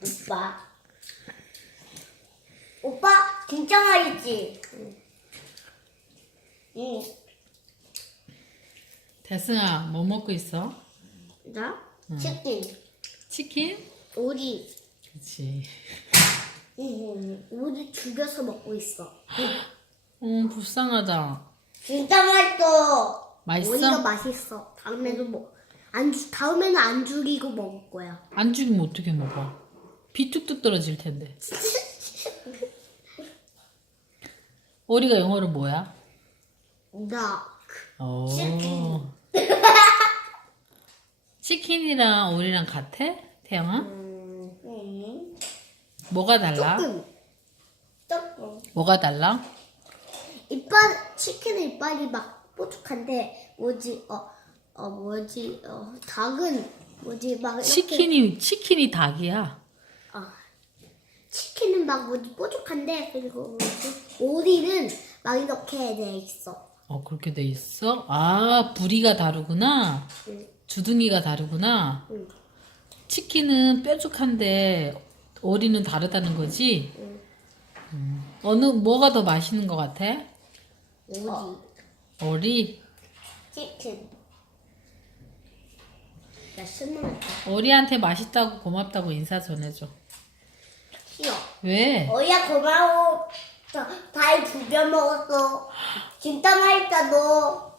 오빠. 오빠 진짜 맛있지? 응. 대승아, 뭐 먹고 있어? 나? 치킨. 치킨? 오리. 그렇지. 응. 오리 죽여서 먹고 있어. 어, 불쌍하다. 진짜 맛있어. 맛있어? 오리가 맛있어. 다음에는 뭐, 안, 주- 다음에는 안 죽이고 먹을 거야. 안 죽이면 어떻게 먹어? 비 뚝뚝 떨어질 텐데. 오리가 영어로 뭐야? 나. 어. 치킨. 치킨이랑 오리랑 같아? 태영아? 음, 음. 뭐가 달라? 조금. 조금. 뭐가 달라? 이빨, 치킨의 이빨이 막 뽀족한데, 뭐지, 어, 어, 뭐지, 어, 닭은, 뭐지, 막 이렇게. 치킨이 치킨이 닭이야. 어, 치킨은 막 뭐지, 뽀족한데, 그리고 뭐지, 오리는 막 이렇게 돼 있어. 어 그렇게 돼 있어? 아 부리가 다르구나. 응. 주둥이가 다르구나. 응. 치킨은 뾰족한데 오리는 다르다는 거지. 응. 음. 어느 뭐가 더 맛있는 것 같아? 오리. 오리. 치킨. 나 신나겠다. 오리한테 맛있다고 고맙다고 인사 전해줘. 왜? 어야 고마워. 다- 달두개 먹었어. 진짜 맛있다 너.